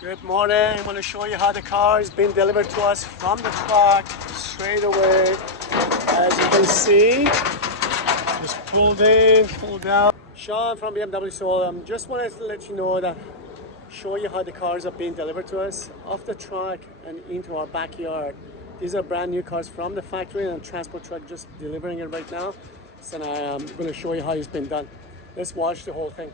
Good morning. I'm going to show you how the car is being delivered to us from the truck straight away. As you can see, just pulled in, pulled out. Sean from BMW. So just wanted to let you know that, show you how the cars are being delivered to us off the truck and into our backyard. These are brand new cars from the factory and transport truck just delivering it right now. So I'm going to show you how it's been done. Let's watch the whole thing.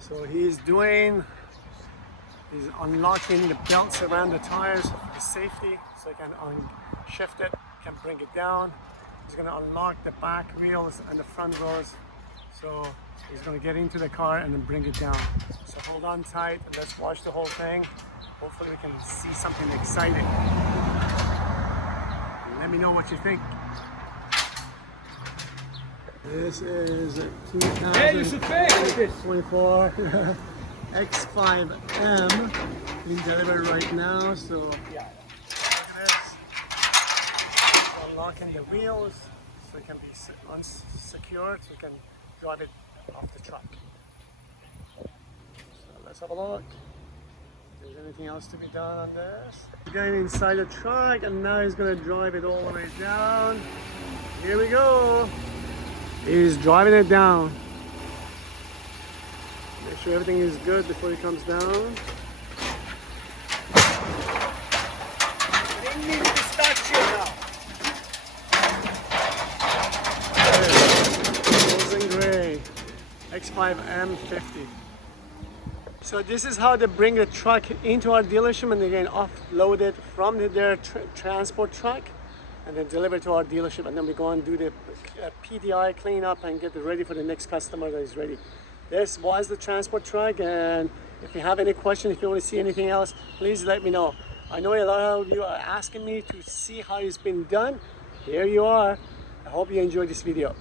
So he's unlocking the belts around the tires for the safety, so he can shift it, can bring it down. He's going to unlock the back wheels and the front wheels. So he's going to get into the car and then bring it down. So hold on tight and let's watch the whole thing. Hopefully we can see something exciting. Let me know what you think. This is 2024 X5M being delivered right now. So yeah, look at this. Unlocking the wheels so it can be unsecured, so you can drive it off the truck. So let's have a look. If there's anything else to be done on this. He's getting inside the truck and now he's going to drive it all the way down. Here we go. He's driving it down. Make sure everything is good before he comes down. I didn't need to start you now. Frozen Gray X5M50. So this is how they bring the truck into our dealership and they can offload it from their transport truck and then deliver to our dealership, and then we go and do the PDI cleanup and get it ready for the next customer that is ready. This was the transport truck, and if you have any questions, if you want to see anything else, please let me know. I know a lot of you are asking me to see how it's been done. Here you are. I hope you enjoyed this video.